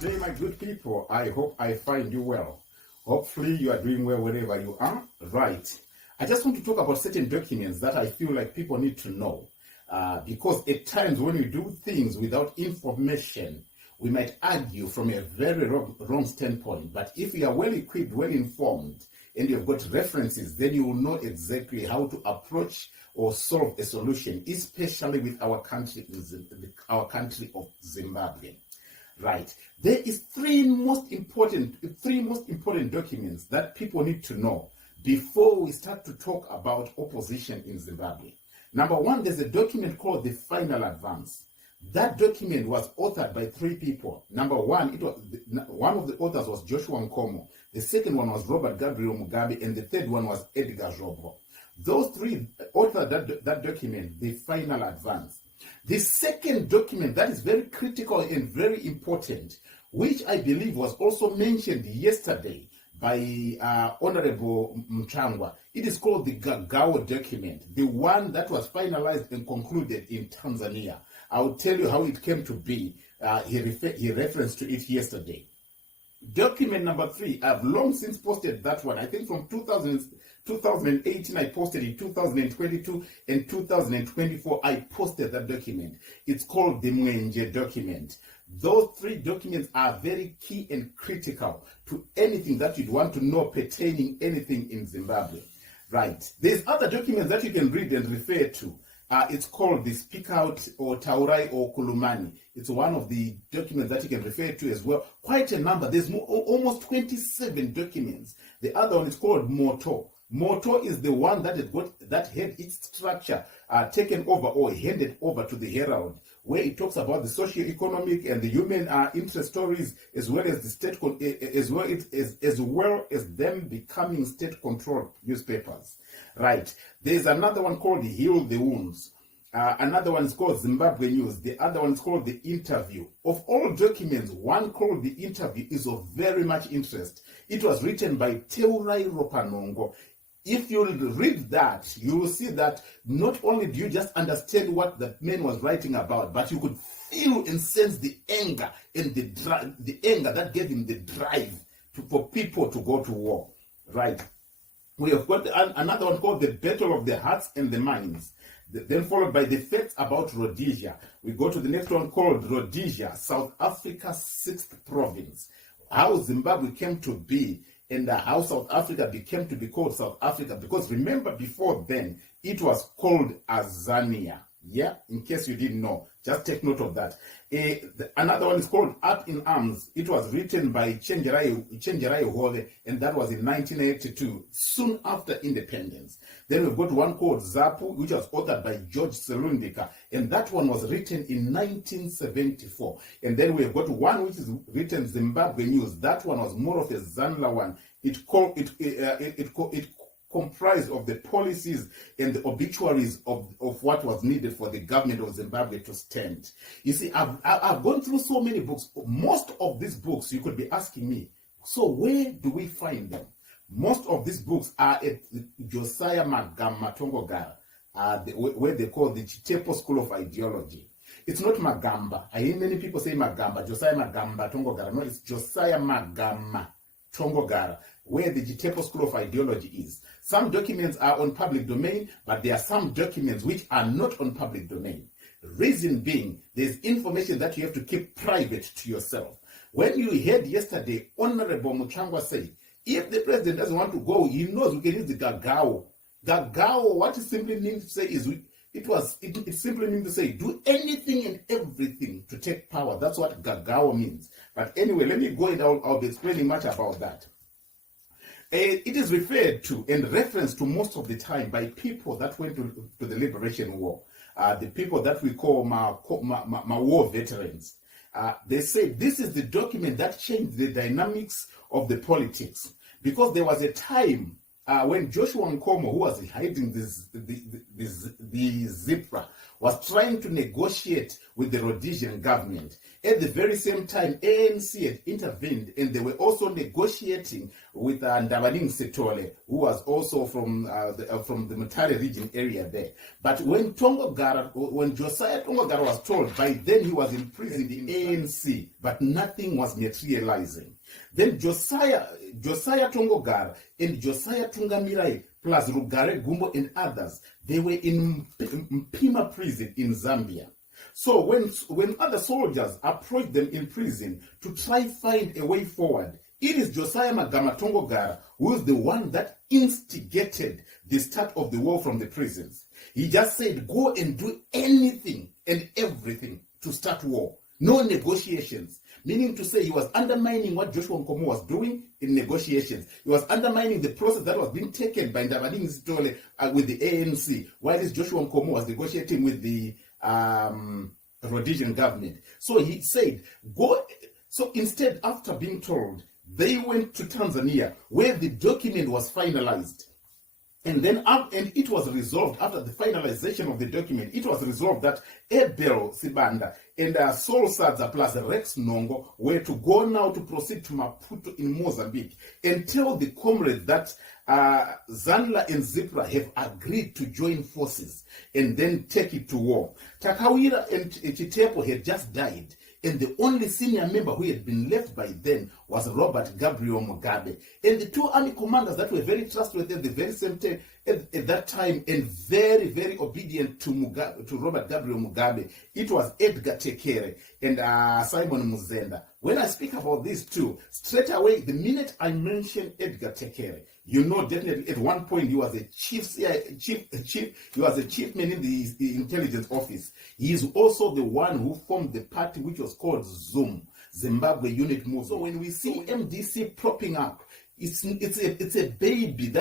Good day, my good people. I hope I find you well. Hopefully you are doing well wherever you are. Right. I just want to talk about certain documents that I feel like people need to know. Because at times when we do things without information, we might argue from a very wrong standpoint. But if you are well equipped, well informed, and you've got references, then you will know exactly how to approach or solve a solution, especially with our country of Zimbabwe. Right. There is three most important documents that people need to know before we start to talk about opposition in Zimbabwe. Number one, there's a document called the Final Advance. That document was authored by three people. Number one, one of the authors was Joshua Nkomo. The second one was Robert Gabriel Mugabe, and the third one was Edgar Jobho. Those three authored that document, the Final Advance. The second document that is very critical and very important, which I believe was also mentioned yesterday by Honorable Mnangagwa, it is called the Gagawa document, the one that was finalized and concluded in Tanzania. I will tell you how it came to be. He referenced to it yesterday. Document number 3, I've long since posted that one. I think from 2018 I posted, in 2022 and 2024 I posted that document. It's called the Mwenje document. Those three documents are very key and critical to anything that you'd want to know pertaining anything in Zimbabwe. Right. There's other documents that you can read and refer to. It's called the Speak Out or Taurai or Kulumani. It's one of the documents that you can refer to as well. Quite a number. There's almost 27 documents. The other one is called Moto. Moto is the one that had its structure taken over or handed over to the Herald, where it talks about the socio-economic and the human interest stories, as well as the state, as well as them becoming state-controlled newspapers. Right. There's another one called Heal the Wounds. Another one is called Zimbabwe News. The other one is called The Interview. Of all documents, one called The Interview is of very much interest. It was written by Teurai Ropanongo. If you read that, you will see that not only do you just understand what that man was writing about, but you could feel and sense the anger and the anger that gave him the drive for people to go to war. Right. We have got another one called The Battle of the Hearts and the Minds. Then followed by the facts about Rhodesia. We go to the next one called Rhodesia, South Africa's 6th province. How Zimbabwe came to be and how South Africa became to be called South Africa. Because remember, before then, it was called Azania. Yeah, in case you didn't know, just take note of that. Another one is called Up in Arms. It was written by Chenjerai Hove, and that was in 1982, soon after independence. Then we've got one called Zapu, which was authored by George Selundika, and that one was written in 1974. And then we've got one which is written Zimbabwe News. That one was more of a Zanla one. It comprised of the policies and the obituaries of what was needed for the government of Zimbabwe to stand. You see, I've gone through so many books. Most of these books, you could be asking me, so where do we find them? Most of these books are at Josiah Magama Tongogara, where they call the Chitepo School of Ideology. It's not Magamba. I hear many people say Magamba, Josiah Magamba Tongogara. No, it's Josiah Magama Tongogara, where the Chitepo School of Ideology is. Some documents are on public domain, but there are some documents which are not on public domain. Reason being, there's information that you have to keep private to yourself. When you heard yesterday, Honorable Mnangagwa say, if the president doesn't want to go, he knows we can use the Gagawa. Gagawa, what it simply means to say is, it simply means to say, do anything and everything to take power. That's what Gagawa means. But anyway, let me go and I'll be explaining much about that. It is referred to and referenced to most of the time by people that went to the Liberation War, the people that we call my war veterans. They say this is the document that changed the dynamics of the politics, because there was a time when Joshua Nkomo, who was hiding the Zipra, was trying to negotiate with the Rhodesian government, at the very same time, ANC had intervened, and they were also negotiating with Ndabaning Setole, who was also from the Mutare region area there. But when Josiah Tongogara was told, by then he was imprisoned in ANC, but nothing was materializing. Then Josiah Tongogara and Josiah Tungamirai plus Rugare Gumbo and others, they were in Mpima prison in Zambia. So when other soldiers approached them in prison to try find a way forward, it is Josiah Magama Tongogara who is the one that instigated the start of the war from the prisons. He just said, go and do anything and everything to start war. No negotiations. Meaning to say he was undermining what Joshua Nkomo was doing in negotiations. He was undermining the process that was being taken by Ndabaning Setole with the ANC, while this Joshua Nkomo was negotiating with the Rhodesian government. So he said, go. So instead, after being told, they went to Tanzania, where the document was finalized. And then and it was resolved after the finalization of the document. It was resolved that Abel Sibanda and Sol Sadza plus Rex Nongo were to go now to proceed to Maputo in Mozambique and tell the comrades that Zanla and Zipra have agreed to join forces and then take it to war. Takawira and Chitepo had just died, and the only senior member who had been left by then was Robert Gabriel Mugabe. And the two army commanders that were very trustworthy at the very same time, at that time, and very, very obedient to Robert Gabriel Mugabe, it was Edgar Tekere and Simon Muzenda. When I speak about these two, straight away, the minute I mention Edgar Tekere, you know definitely at one point he was a he was a chief man in the intelligence office. He is also the one who formed the party which was called ZUM, Zimbabwe Unit Movement. So when we see MDC propping up, it's a baby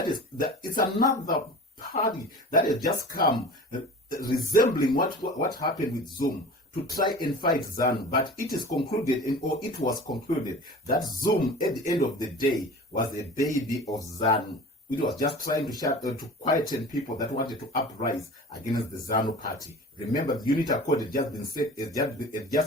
it's another party that has just come resembling what happened with ZUM to try and fight ZANU, but it is concluded, it was concluded that ZUM at the end of the day was a baby of ZANU. It was just trying to quieten people that wanted to uprise against the ZANU party. Remember, the unit accord had just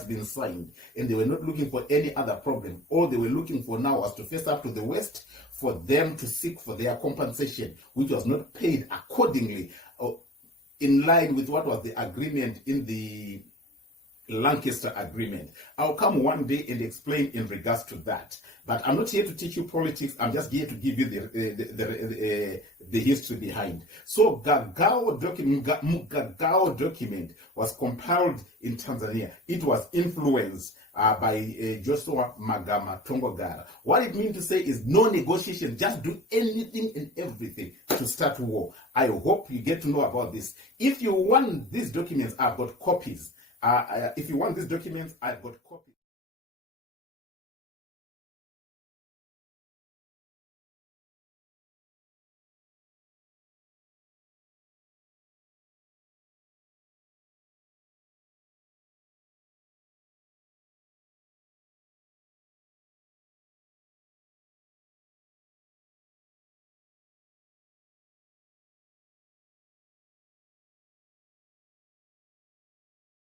been signed, and they were not looking for any other problem. All they were looking for now was to face up to the West for them to seek for their compensation, which was not paid accordingly, in line with what was the agreement in the Lancaster Agreement. I'll come one day and explain in regards to that. But I'm not here to teach you politics. I'm just here to give you the history behind. So Mugagao document was compiled in Tanzania. It was influenced by Joshua Magama Tongogara. What it means to say is no negotiation, just do anything and everything to start war. I hope you get to know about this. If you want these documents, I've got copies. If you want these documents, I've got copies.